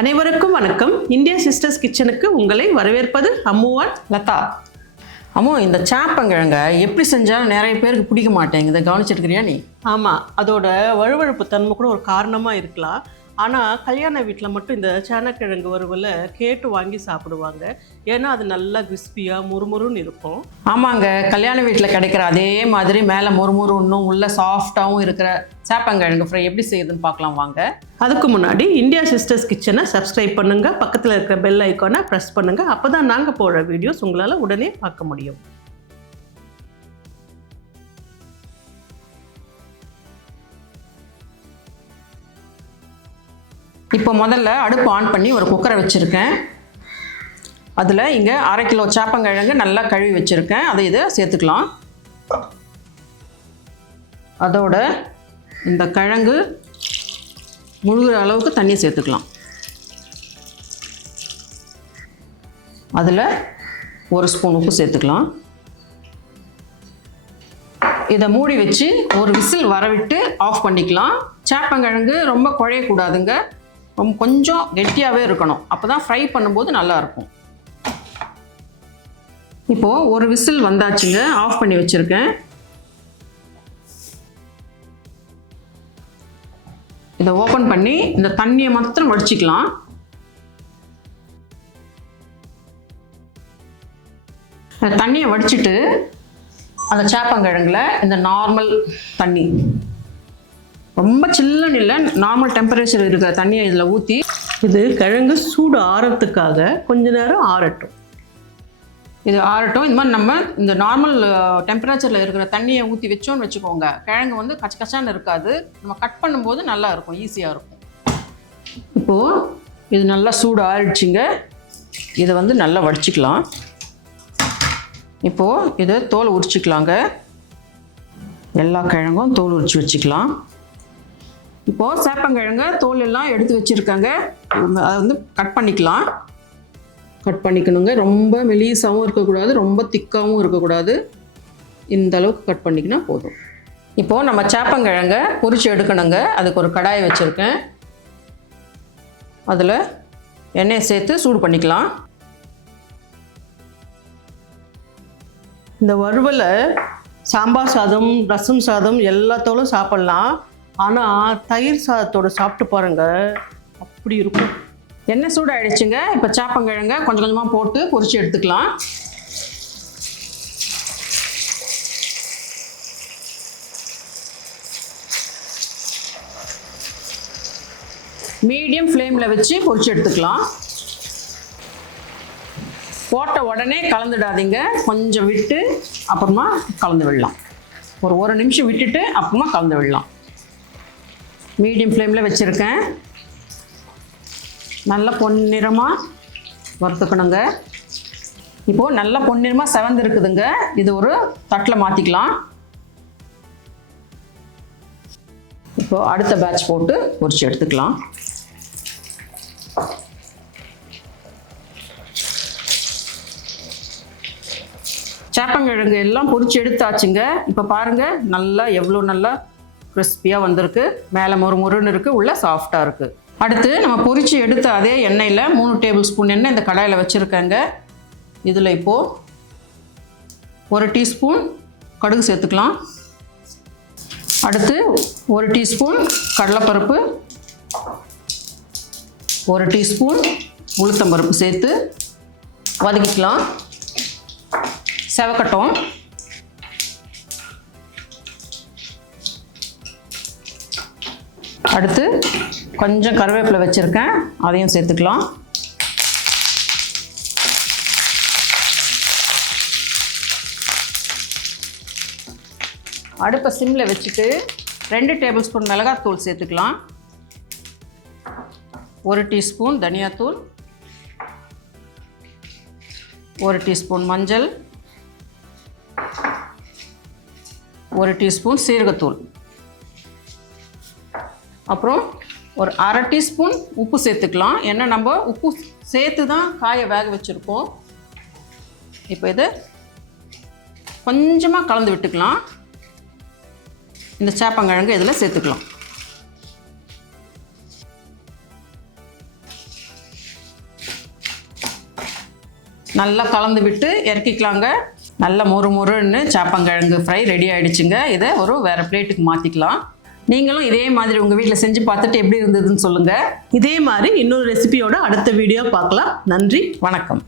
அனைவருக்கும் வணக்கம். India sisters கிச்சனுக்கு உங்களை வரவேற்பது அம்முவான் லதா. அம்மோ இந்த சாப்பங்கிழங்க எப்படி செஞ்சாலும் நிறைய பேருக்கு பிடிக்க மாட்டேங்குது. கவனிச்சிருக்கிறியா நீ? ஆமாம் அதோட வழுவழுப்பு தன்மை கூட ஒரு காரணமாக இருக்கலாம். ஆனால் கல்யாண வீட்டில் மட்டும் இந்த சேனக்கிழங்கு வறுவலை கேட்டு வாங்கி சாப்பிடுவாங்க. ஏன்னா அது நல்லா கிறிஸ்பியாக முறுமுறுன்னு இருக்கும். ஆமாங்க. கல்யாண வீட்டில் கிடைக்கிற அதே மாதிரி மேலே மொறுமொறு இன்னும் உள்ள சாஃப்டாகவும் இருக்கிற சாப்பங்கிழங்கு ஃப்ரை எப்படி செய்யுதுன்னு பார்க்கலாம் வாங்க. அதுக்கு முன்னாடி இந்தியா சிஸ்டர்ஸ் கிச்சனை சப்ஸ்கிரைப் பண்ணுங்கள் பக்கத்தில் இருக்கிற பெல் ஐக்கானை ப்ரெஸ் பண்ணுங்கள் அப்போ தான் நாங்கள் போடுற வீடியோஸ் உங்களால் உடனே பார்க்க முடியும். இப்போ முதல்ல அடுப்பு ஆன் பண்ணி ஒரு குக்கரை வச்சுருக்கேன். அதில் இங்கே அரை கிலோ சாப்பங்கிழங்கு நல்லா கழுவி வச்சுருக்கேன். அதை இதை சேர்த்துக்கலாம். அதோட இந்த கிழங்கு முழுகிற அளவுக்கு தண்ணி சேர்த்துக்கலாம். அதில் ஒரு ஸ்பூன் உப்பு சேர்த்துக்கலாம். இதை மூடி வச்சு ஒரு விசில் வரவிட்டு ஆஃப் பண்ணிக்கலாம். சேப்பங்கிழங்கு ரொம்ப குழையக்கூடாதுங்க. கொஞ்சம் கெட்டியாகவே இருக்கணும். அப்போ தான் ஃப்ரை பண்ணும்போது நல்லாயிருக்கும். இப்போது ஒரு விசில் வந்தாச்சுங்க ஆஃப் பண்ணி வச்சுருக்கேன். இதை ஓப்பன் பண்ணி இந்த தண்ணியை மாத்திரம் வடிச்சிக்கலாம். இந்த தண்ணியை வடிச்சிட்டு அந்த சேப்பங்கிழங்குல இந்த நார்மல் தண்ணி. ரொம்ப சில்லுன்னு இல்லை நார்மல் டெம்பரேச்சர் இருக்கிற தண்ணியை இதில் ஊற்றி இது கிழங்கு சூடு ஆறத்துக்காக கொஞ்ச நேரம் ஆறட்டும். இது ஆறட்டும். இந்த மாதிரி நம்ம இந்த நார்மல் டெம்பரேச்சரில் இருக்கிற தண்ணியை ஊற்றி வச்சோன்னு வச்சுக்கோங்க. கிழங்கு வந்து கச்ச கச்சான்னு இருக்காது. நம்ம கட் பண்ணும்போது நல்லா இருக்கும் ஈஸியாக இருக்கும். இப்போது இது நல்லா சூடு ஆறிடுச்சிங்க. இதை வந்து நல்லா வடிச்சிக்கலாம். இப்போது இதை தோல் உரிச்சிக்கலாங்க. எல்லா கிழங்கும் தோல் உரிச்சு வச்சுக்கலாம். இப்போது சேப்பங்கிழங்க தோல் எல்லாம் எடுத்து வச்சுருக்காங்க. அதை வந்து கட் பண்ணிக்கலாம். கட் பண்ணிக்கணுங்க. ரொம்ப மெலிசாவும் இருக்கக்கூடாது ரொம்ப திக்காகவும் இருக்கக்கூடாது. இந்த அளவுக்கு கட் பண்ணிக்கினா போதும். இப்போது நம்ம சேப்பங்கிழங்க பொரிச்சு எடுக்கணுங்க. அதுக்கு ஒரு கடாயை வச்சுருக்கேன். அதில் எண்ணெயை சேர்த்து சூடு பண்ணிக்கலாம். இந்த வறுவலை சாம்பார் சாதம் ரசம் சாதம் எல்லாத்தோடும் சாப்பிட்லாம். ஆனால் தயிர் சாதத்தோட சாப்பிட்டு பாருங்கள் அப்படி இருக்கும். எண்ணெய் சூடு ஆயிடுச்சுங்க இப்போ சாப்பங்கிழங்க கொஞ்சம் கொஞ்சமாக போட்டு பொறிச்சு எடுத்துக்கலாம். மீடியம் ஃப்ளேமில் வச்சு பொரிச்சு எடுத்துக்கலாம். போட்ட உடனே கலந்துடாதீங்க. கொஞ்சம் விட்டு அப்புறமா கலந்து விடலாம். ஒரு ஒரு நிமிஷம் விட்டுட்டு அப்புறமா கலந்து விடலாம். மீடியம் ஃப்ளேமில் வச்சுருக்கேன். நல்ல பொன்னிறமாக வறுத்துக்கணுங்க. இப்போது நல்ல பொன்னிறமாக செவந்து இருக்குதுங்க. இது ஒரு தட்டில் மாற்றிக்கலாம் இப்போது அடுத்த பேட்ச் போட்டு பொரிச்சு எடுத்துக்கலாம். சேப்பங்கிழங்கு எல்லாம் பொறிச்சு எடுத்தாச்சுங்க. இப்போ பாருங்கள் நல்லா எவ்வளோ நல்லா கிறிஸ்பியாக வந்திருக்கு. மேலே மொறு மொறுன்னு இருக்குது உள்ளே சாஃப்டாக இருக்குது அடுத்து நம்ம பொறிச்சு எடுத்த அதே எண்ணெயில் மூணு டேபிள் ஸ்பூன் எண்ணெய் இந்த கடாயில் வச்சுருக்கேங்க. இதில் இப்போது ஒரு டீஸ்பூன் கடுகு சேர்த்துக்கலாம். அடுத்து ஒரு டீஸ்பூன் கடலைப்பருப்பு. ஒரு டீஸ்பூன் உளுத்தம்பருப்பு சேர்த்து வதக்கிக்கலாம். செவக்கட்டும். அடுத்து கொஞ்சம் கருவேப்பிலை வச்சுருக்கேன். அதையும் சேர்த்துக்கலாம். அடுப்பை சிம்மில் வச்சுட்டு ரெண்டு டேபிள் ஸ்பூன் மிளகாத்தூள் சேர்த்துக்கலாம். ஒரு டீஸ்பூன் தனியாத்தூள். ஒரு டீஸ்பூன் மஞ்சள். ஒரு டீஸ்பூன் சீரகத்தூள். அப்புறம் ஒரு அரை டீஸ்பூன் உப்பு சேர்த்துக்கலாம். ஏன்னா நம்ம உப்பு சேர்த்து தான் காயை வேக வச்சுருக்கோம். இப்போ இது கொஞ்சமாக கலந்து விட்டுக்கலாம். இந்த சேப்பங்கிழங்கு இதில் சேர்த்துக்கலாம். நல்லா கலந்து விட்டு இறக்கிக்கலாங்க. நல்ல மொறு மொறுன்னு சேப்பங்கிழங்கு ஃப்ரை ரெடி ஆகிடுச்சுங்க இதை ஒரு வேறு பிளேட்டுக்கு மாற்றிக்கலாம் நீங்களும் இதே மாதிரி உங்கள் வீட்டில் செஞ்சு பார்த்துட்டு எப்படி இருந்ததுன்னு சொல்லுங்கள் இதே மாதிரி இன்னொரு ரெசிபியோட அடுத்த வீடியோ பார்க்கலாம். நன்றி. வணக்கம்.